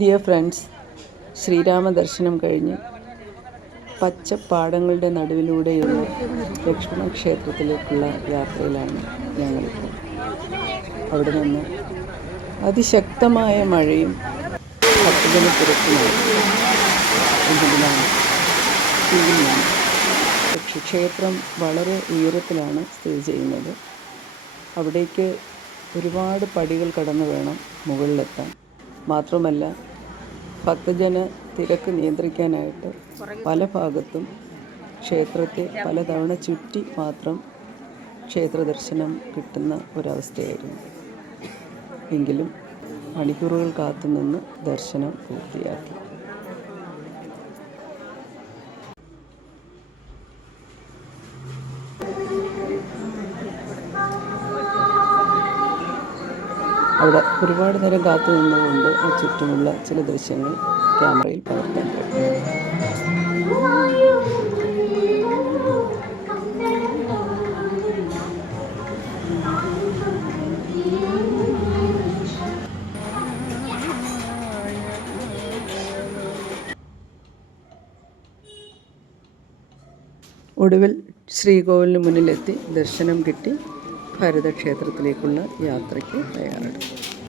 Dear friends, Sreerama ദർശനം കഴിഞ്ഞ് പച്ചപ്പാടങ്ങളുടെ നടുവിലൂടെയുള്ള ലക്ഷ്മണ ക്ഷേത്രത്തിലേക്കുള്ള യാത്രയിലാണ് ഞങ്ങളിപ്പോൾ. അവിടെ നിന്ന് അതിശക്തമായ മഴയും ഭക്തജന തിരക്കുമാണ്. ഇതിലാണ് പക്ഷേ ക്ഷേത്രം വളരെ ഉയരത്തിലാണ് സ്ഥിതി ചെയ്യുന്നത്. അവിടേക്ക് ഒരുപാട് പടികൾ കടന്നു വേണം മുകളിലെത്താൻ. മാത്രമല്ല, ഭക്തജന തിരക്ക് നിയന്ത്രിക്കാനായിട്ട് പല ഭാഗത്തും ക്ഷേത്രത്തെ പലതവണ ചുറ്റി മാത്രം ക്ഷേത്ര ദർശനം കിട്ടുന്ന ഒരവസ്ഥയായിരുന്നു. എങ്കിലും മണിക്കൂറുകൾ കാത്തുനിന്ന് ദർശനം പൂർത്തിയാക്കി. അവിടെ ഒരുപാട് നേരം കാത്തു നിന്നുകൊണ്ട് ആ ചുറ്റുമുള്ള ചില ദൃശ്യങ്ങൾ ക്യാമറയിൽ പകർത്താൻ കഴിയും. ഒടുവിൽ ശ്രീകോവിലിന് മുന്നിലെത്തി ദർശനം കിട്ടി ഭരതക്ഷേത്രത്തിലേക്കുള്ള യാത്രയ്ക്ക് തയ്യാറെടുത്തു.